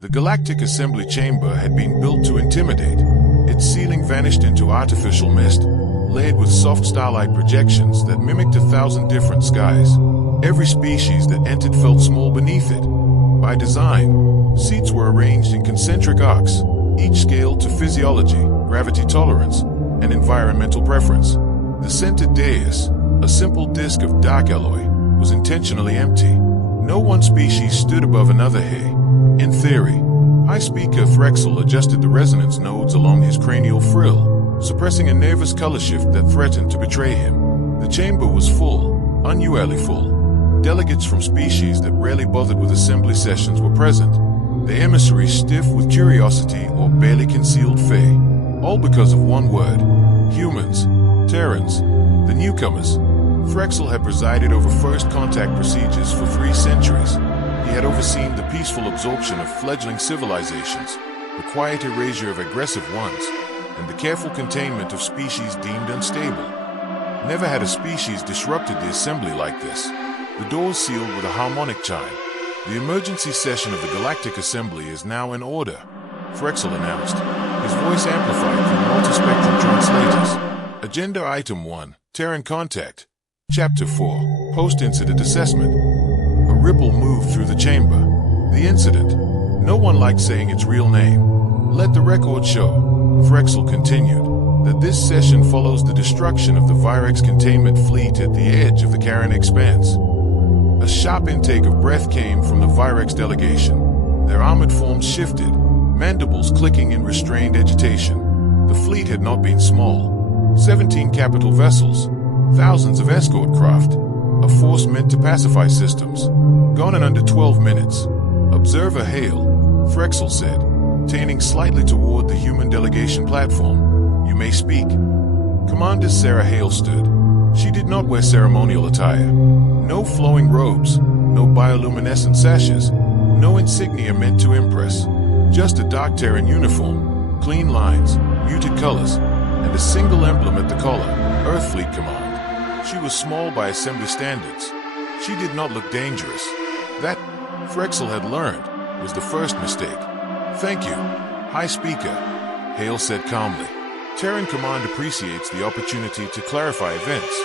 The Galactic Assembly Chamber had been built to intimidate. Its ceiling vanished into artificial mist, laid with soft starlight projections that mimicked 1,000 different skies. Every species that entered felt small beneath it. By design, seats were arranged in concentric arcs, each scaled to physiology, gravity tolerance, and environmental preference. The centered dais, a simple disk of dark alloy, was intentionally empty. No one species stood above another here. In theory, High Speaker Threxel adjusted the resonance nodes along his cranial frill, suppressing a nervous color shift that threatened to betray him. The chamber was full, unusually full. Delegates from species that rarely bothered with assembly sessions were present, their emissaries stiff with curiosity or barely concealed fear. All because of one word: humans, Terrans, the newcomers. Threxel had presided over first contact procedures for 3 centuries. He had overseen the peaceful absorption of fledgling civilizations, the quiet erasure of aggressive ones, and the careful containment of species deemed unstable. Never had a species disrupted the assembly like this. The doors sealed with a harmonic chime. The emergency session of the Galactic Assembly is now in order, Threxel announced, his voice amplified through multispectral translators. Agenda Item 1, Terran Contact. Chapter 4, Post-Incident Assessment. A ripple moved through the chamber. The incident. No one liked saying its real name. Let the record show, Threxel continued, that this session follows the destruction of the Virex containment fleet at the edge of the Terran expanse. A sharp intake of breath came from the Virex delegation. Their armored forms shifted, mandibles clicking in restrained agitation. The fleet had not been small. 17 capital vessels, thousands of escort craft, a force meant to pacify systems. Gone in under 12 minutes. Observer Hale, Threxel said, turning slightly toward the human delegation platform. You may speak. Commander Sarah Hale stood. She did not wear ceremonial attire. No flowing robes, no bioluminescent sashes, no insignia meant to impress. Just a dark Terran uniform, clean lines, muted colors, and a single emblem at the collar, Earthfleet Command. She was small by assembly standards. She did not look dangerous. That, Threxel had learned, was the first mistake. Thank you, High Speaker, Hale said calmly. Terran Command appreciates the opportunity to clarify events.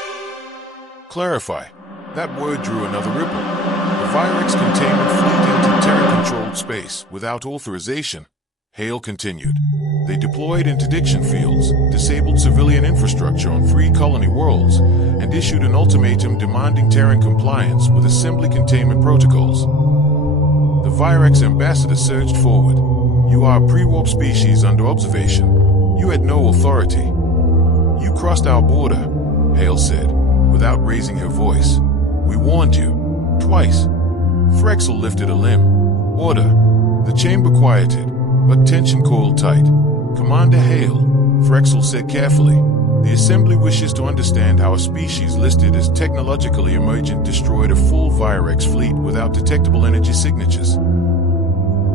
Clarify. That word drew another ripple. The Virex containment fleet entered Terran-controlled space without authorization, Hale continued. They deployed interdiction fields, disabled civilian infrastructure on 3 colony worlds, and issued an ultimatum demanding Terran compliance with assembly containment protocols. The Virex ambassador surged forward. You are a pre-warp species under observation. You had no authority. You crossed our border, Hale said, without raising her voice. We warned you. Twice. Threxel lifted a limb. Order. The chamber quieted, but tension coiled tight. Commander Hale, Threxel said carefully, the Assembly wishes to understand how a species listed as technologically emergent destroyed a full Virex fleet without detectable energy signatures.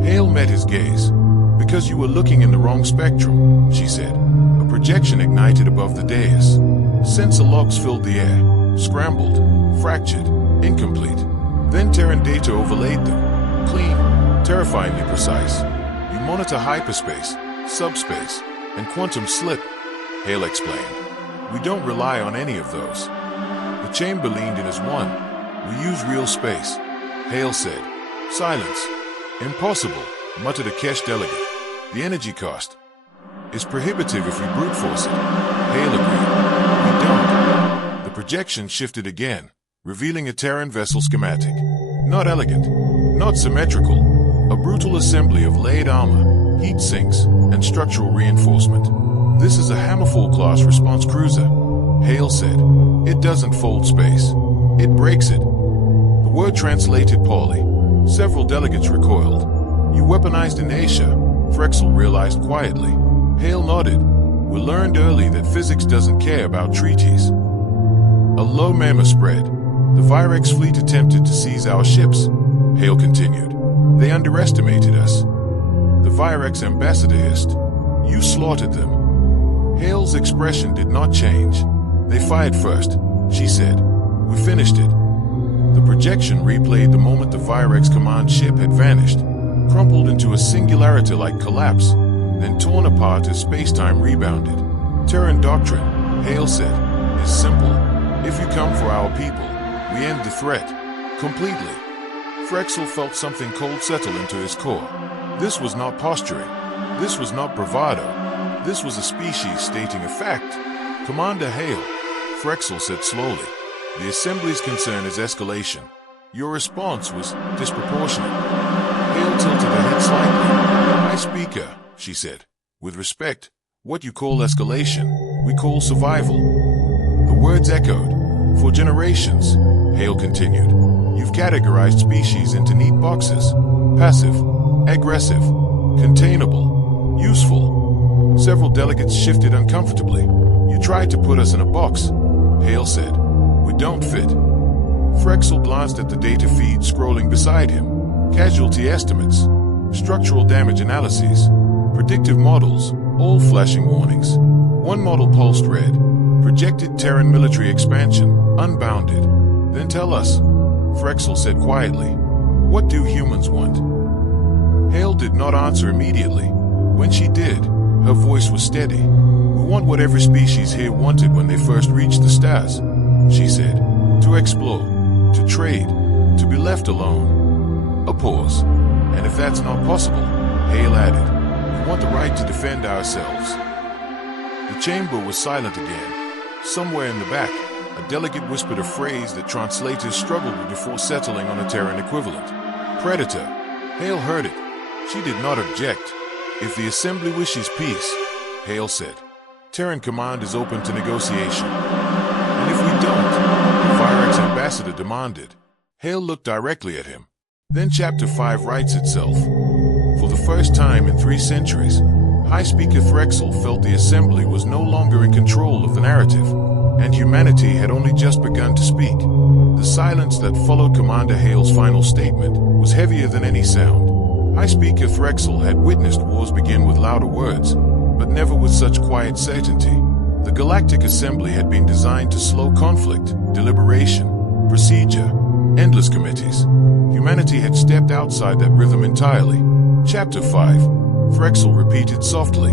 Hale met his gaze. Because you were looking in the wrong spectrum, she said. A projection ignited above the dais. Sensor logs filled the air, scrambled, fractured, incomplete. Then Terran data overlaid them. Clean, terrifyingly precise. You monitor hyperspace, subspace, and quantum slip, Hale explained. We don't rely on any of those. The chamber leaned in as one. We use real space, Hale said. Silence. Impossible, muttered a Kesh delegate. The energy cost is prohibitive if we brute force it, Hale agreed. We don't. The projection shifted again, revealing a Terran vessel schematic. Not elegant, not symmetrical, a brutal assembly of laid armor, heat sinks, and structural reinforcement. This is a Hammerfall-class response cruiser, Hale said. It doesn't fold space. It breaks it. The word translated poorly. Several delegates recoiled. You weaponized in Asia, Threxel realized quietly. Hale nodded. We learned early that physics doesn't care about treaties. A low murmur spread. The Virex fleet attempted to seize our ships, Hale continued. They underestimated us. The Virex ambassador hissed. You slaughtered them. Hale's expression did not change. They fired first, she said. We finished it. The projection replayed the moment the Virex command ship had vanished. crumpled into a singularity-like collapse, then torn apart as space-time rebounded. Terran doctrine, Hale said, is simple. If you come for our people, we end the threat. Completely. Frexel felt something cold settle into his core. This was not posturing. This was not bravado. This was a species stating a fact. Commander Hale, Frexel said slowly, the Assembly's concern is escalation. Your response was disproportionate. Hale tilted her head slightly. High Speaker, she said, with respect, what you call escalation, we call survival. The words echoed. For generations, Hale continued, you've categorized species into neat boxes. Passive, aggressive, containable, useful. Several delegates shifted uncomfortably. You tried to put us in a box, Hale said. We don't fit. Frexel glanced at the data feed scrolling beside him. Casualty estimates, structural damage analyses, predictive models, all flashing warnings. One model pulsed red. Projected Terran military expansion, unbounded. Then tell us, Frexel said quietly. What do humans want? Hale did not answer immediately. When she did, her voice was steady. We want what every species here wanted when they first reached the stars, she said. To explore, to trade, to be left alone. A pause. And if that's not possible, Hale added, we want the right to defend ourselves. The chamber was silent again. Somewhere in the back, a delegate whispered a phrase that translators struggled with before settling on a Terran equivalent. Predator. Hale heard it. She did not object. If the Assembly wishes peace, Hale said, Terran Command is open to negotiation. And if we don't, the Virex ambassador demanded. Hale looked directly at him. Then Chapter 5 writes itself. For the first time in 3 centuries, High Speaker Frexel felt the Assembly was no longer in control of the narrative, and humanity had only just begun to speak. The silence that followed Commander Hale's final statement was heavier than any sound. High Speaker Frexel had witnessed wars begin with louder words, but never with such quiet certainty. The Galactic Assembly had been designed to slow conflict, deliberation, procedure, endless committees. Humanity had stepped outside that rhythm entirely. Chapter 5. Frexel repeated softly,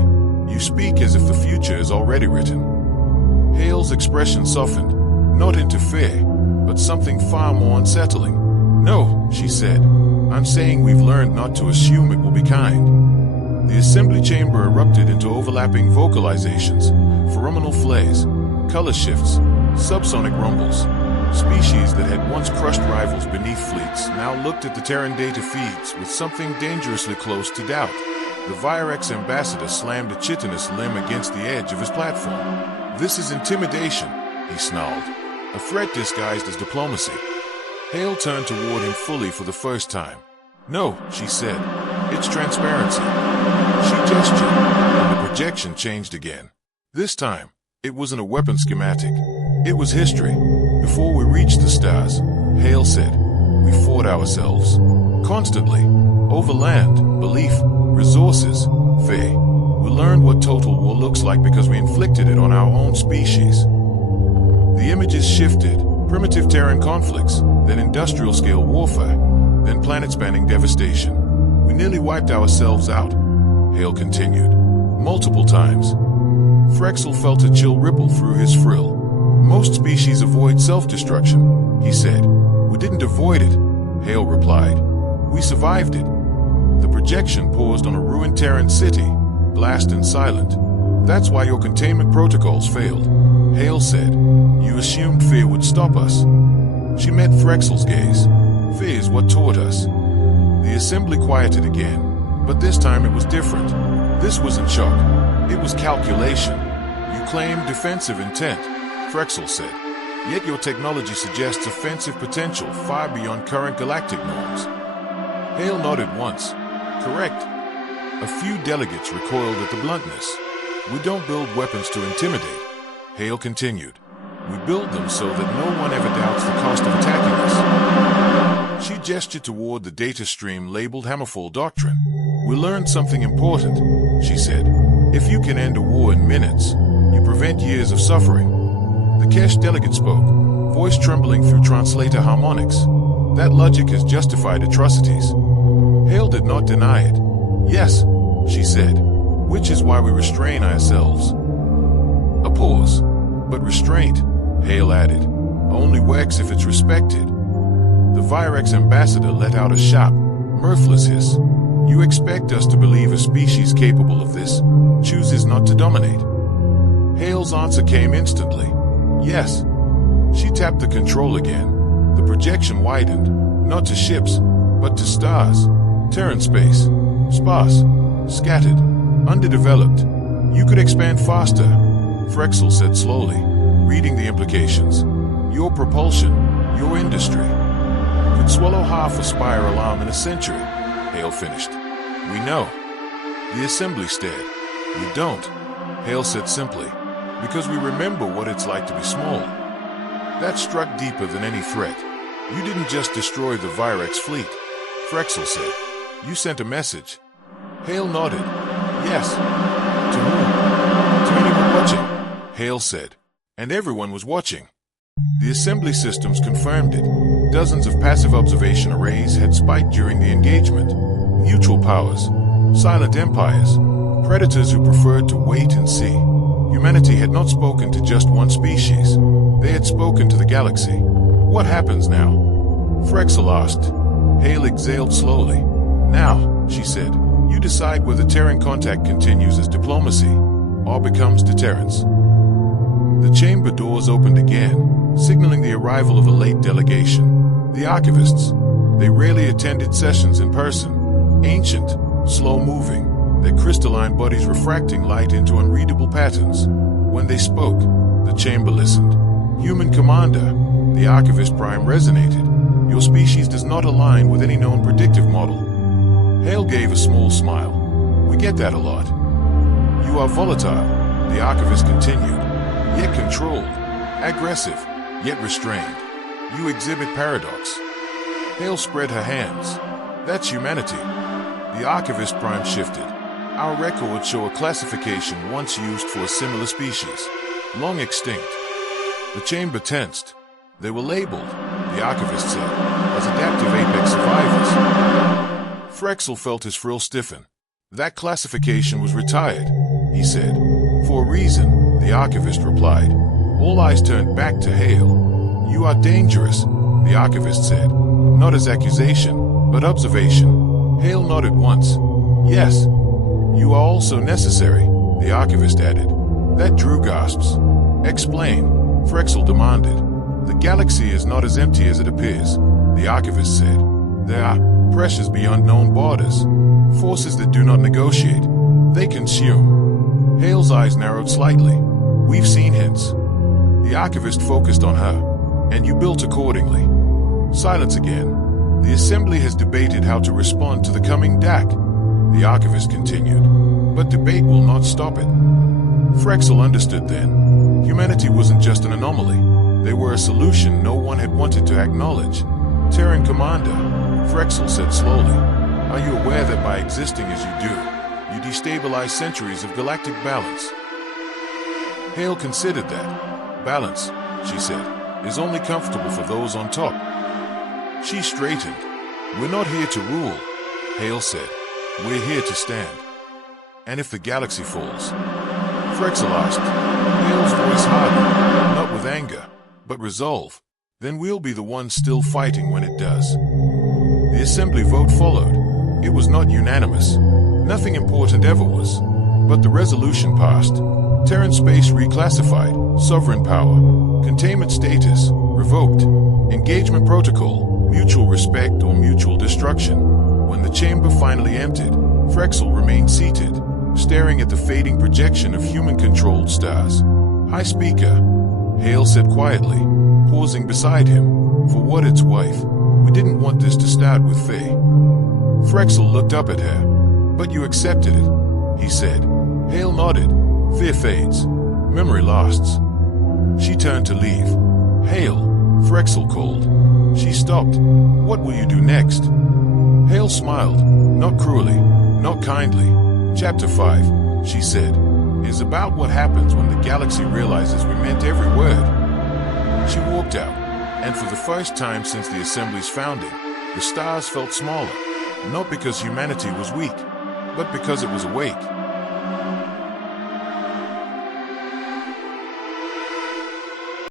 you speak as if the future is already written. Hale's expression softened, not into fear, but something far more unsettling. No, she said, I'm saying we've learned not to assume it will be kind. The Assembly chamber erupted into overlapping vocalizations, pheromonal flares, color shifts, subsonic rumbles. Species that had once crushed rivals beneath fleets now looked at the Terran data feeds with something dangerously close to doubt. The Virex ambassador slammed a chitinous limb against the edge of his platform. This is intimidation, he snarled. A threat disguised as diplomacy. Hale turned toward him fully for the first time. No, she said. It's transparency. She gestured, and the projection changed again. This time, it wasn't a weapon schematic. It was history. Before we reached the stars, Hale said, we fought ourselves. Constantly. Over land, belief, resources, fear. We learned what total war looks like because we inflicted it on our own species. The images shifted. Primitive Terran conflicts, then industrial-scale warfare, then planet-spanning devastation. We nearly wiped ourselves out, Hale continued. Multiple times. Frexel felt a chill ripple through his frill. Most species avoid self-destruction, he said. We didn't avoid it, Hale replied. We survived it. The projection paused on a ruined Terran city, blast and silent. That's why your containment protocols failed, Hale said. You assumed fear would stop us. She met Frexel's gaze. Fear is what taught us. The Assembly quieted again, but this time it was different. This wasn't shock. It was calculation. You claimed defensive intent, Frexel said. Yet your technology suggests offensive potential far beyond current galactic norms. Hale nodded once. Correct. A few delegates recoiled at the bluntness. We don't build weapons to intimidate, Hale continued. We build them so that no one ever doubts the cost of attacking us. She gestured toward the data stream labeled Hammerfall Doctrine. We learned something important, she said. If you can end a war in minutes, you prevent years of suffering. The Kesh delegate spoke, voice trembling through translator harmonics. That logic has justified atrocities. Hale did not deny it. Yes, she said, which is why we restrain ourselves. A pause. But restraint, Hale added, only works if it's respected. The Virex ambassador let out a sharp, mirthless hiss. You expect us to believe a species capable of this chooses not to dominate? Hale's answer came instantly. Yes. She tapped the control again. The projection widened, not to ships, but to stars. Terran space. Sparse. Scattered. Underdeveloped. You could expand faster, Frexel said slowly, reading the implications. Your propulsion, your industry, could swallow half a spire alarm in a century, Hale finished. We know. The assembly stared. We don't, Hale said simply, because we remember what it's like to be small. That struck deeper than any threat. You didn't just destroy the Virex fleet, Frexel said. You sent a message. Hale nodded. Yes. To whom? To anyone watching, Hale said. And everyone was watching. The assembly systems confirmed it. Dozens of passive observation arrays had spiked during the engagement. Neutral powers, silent empires, predators who preferred to wait and see. Humanity had not spoken to just one species. They had spoken to the galaxy. What happens now? Frexel asked. Hale exhaled slowly. Now, she said, you decide whether Terran contact continues as diplomacy or becomes deterrence. The chamber doors opened again, signaling the arrival of a late delegation. The archivists. They rarely attended sessions in person. Ancient, slow-moving, their crystalline bodies refracting light into unreadable patterns. When they spoke, the chamber listened. Human commander, the Archivist Prime resonated. Your species does not align with any known predictive model. Hale gave a small smile. We get that a lot. You are volatile, the Archivist continued, yet controlled, aggressive, yet restrained. You exhibit paradox. Hale spread her hands. That's humanity. The Archivist Prime shifted. Our records show a classification once used for a similar species, long extinct. The chamber tensed. They were labeled, the Archivist said, as adaptive apex survivors. Frexel felt his frill stiffen. That classification was retired, he said. For a reason, the Archivist replied. All eyes turned back to Hale. You are dangerous, the Archivist said. Not as accusation, but observation. Hale nodded once. Yes. You are also necessary, the Archivist added. That drew gasps. Explain, Frexel demanded. The galaxy is not as empty as it appears, the Archivist said. There are pressures beyond known borders, forces that do not negotiate. They consume. Hale's eyes narrowed slightly. We've seen hints. The Archivist focused on her, and you built accordingly. Silence again. The Assembly has debated how to respond to the coming DAC, the Archivist continued. But debate will not stop it. Frexel understood then. Humanity wasn't just an anomaly. They were a solution no one had wanted to acknowledge. Terran Commander, Frexel said slowly, are you aware that by existing as you do, you destabilize centuries of galactic balance? Hale considered that. Balance, she said, is only comfortable for those on top. She straightened. We're not here to rule, Hale said. We're here to stand. And if the galaxy falls? Frexel asked. Hale's voice hardened, not with anger, but resolve. Then we'll be the ones still fighting when it does. The Assembly vote followed. It was not unanimous. Nothing important ever was. But the resolution passed. Terran space reclassified. Sovereign power. Containment status. Revoked. Engagement protocol. Mutual respect or mutual destruction. When the chamber finally emptied, Frexel remained seated, staring at the fading projection of human-controlled stars. High Speaker, Hale said quietly, pausing beside him. For what it's worth, we didn't want this to start with Faye. Frexel looked up at her. But you accepted it, he said. Hale nodded. Fear fades. Memory lasts. She turned to leave. Hale, Frexel called. She stopped. What will you do next? Hale smiled. Not cruelly, not kindly. Chapter 5, she said, is about what happens when the galaxy realizes we meant every word. She walked out, and for the first time since the Assembly's founding, the stars felt smaller, not because humanity was weak, but because it was awake.